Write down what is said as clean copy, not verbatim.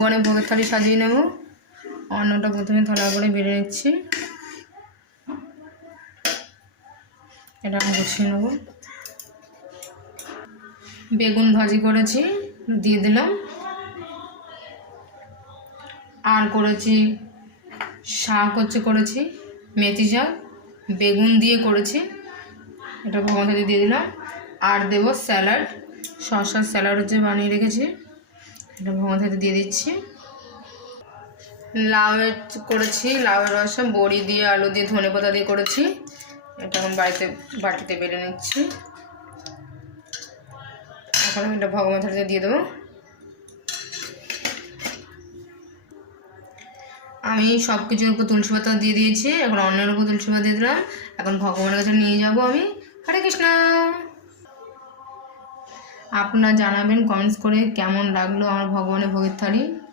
ভগবানের ভোগের থালি সাজিয়ে নেব। অন্নটা প্রথমে থালা করে বেড়ে নিচ্ছি, এটা আমি গুছিয়ে নেব। বেগুন ভাজি করেছি, দিয়ে দিলাম। আর করেছি শাক করেছি মেথি শাক, বেগুন দিয়ে করেছি, এটা ভগবান থালি দিয়ে দিলাম। আর দেবো স্যালাড, শসার স্যালাড হচ্ছে বানিয়ে রেখেছি, এটা ভগবান থালি দিয়ে দিচ্ছি। লাউয়ের করেছি, লাউয়ের রসা বড়ি দিয়ে আলু দিয়ে ধনেপাতা দিয়ে করেছি, এটা এখন বাটিতে বেড়ে নিচ্ছি। এখন আমি এটা ভগবান থালিতে দিয়ে দেবো। আমি সব কিছুর উপর তুলসী পাতা দিয়ে দিয়েছি, এখন অন্যের উপর তুলসী পাতা দিয়ে দিলাম। এখন ভগবানের কাছে নিয়ে যাব আমি। হরে কৃষ্ণ। আপনারা জানাবেন কমেন্টস করে কেমন লাগলো আমার ভগবানের ভোগের থালি।